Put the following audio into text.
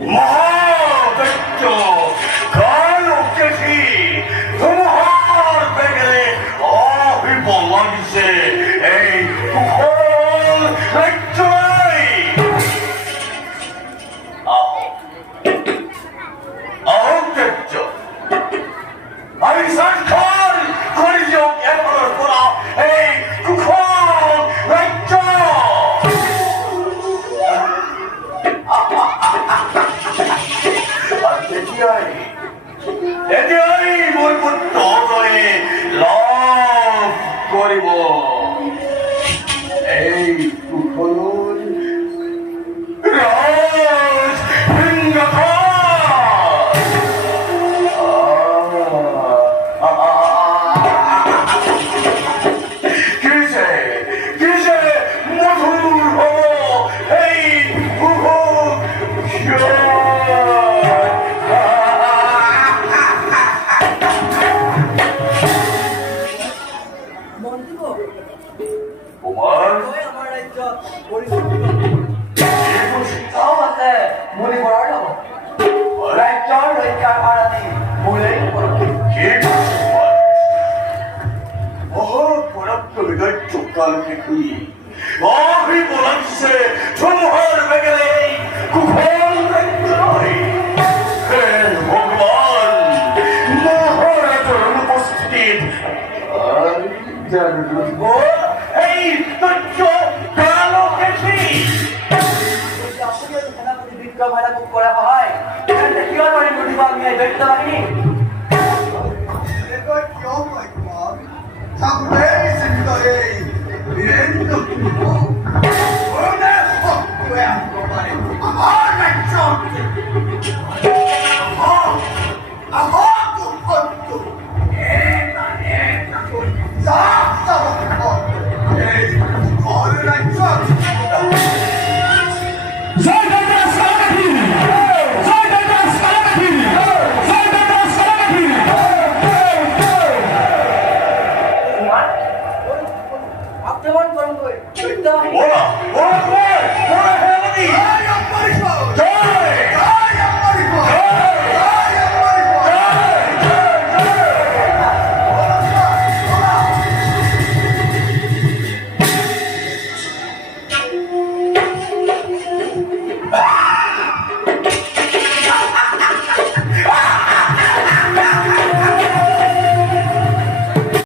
মহাদৈত্য কালো কেশি তোমাৰ বেগে অভিপ লাগিছে এই কুশল ৰাজ্যই আহক দৈত্য আমি সাক্ষাৎ কৰি দিয়ক এবাৰৰ পৰা এই কুশল ৰাজ্য এতিয়াই মোৰ পুত্ৰজনে লাভ কৰিব এই কুশল ৰাজ সিংহাসন কিছে মধুৰ হ'ব এই তোমার বেগেলে কুশল রাজ্যই ভগবান মহারাজের উপস্থিত এই তথ্য কালো কেশি বিক্রম বুক করা হয় কি হয় আমি ব্যক্ত বাহিনী Samurai, Samurai, Samurai,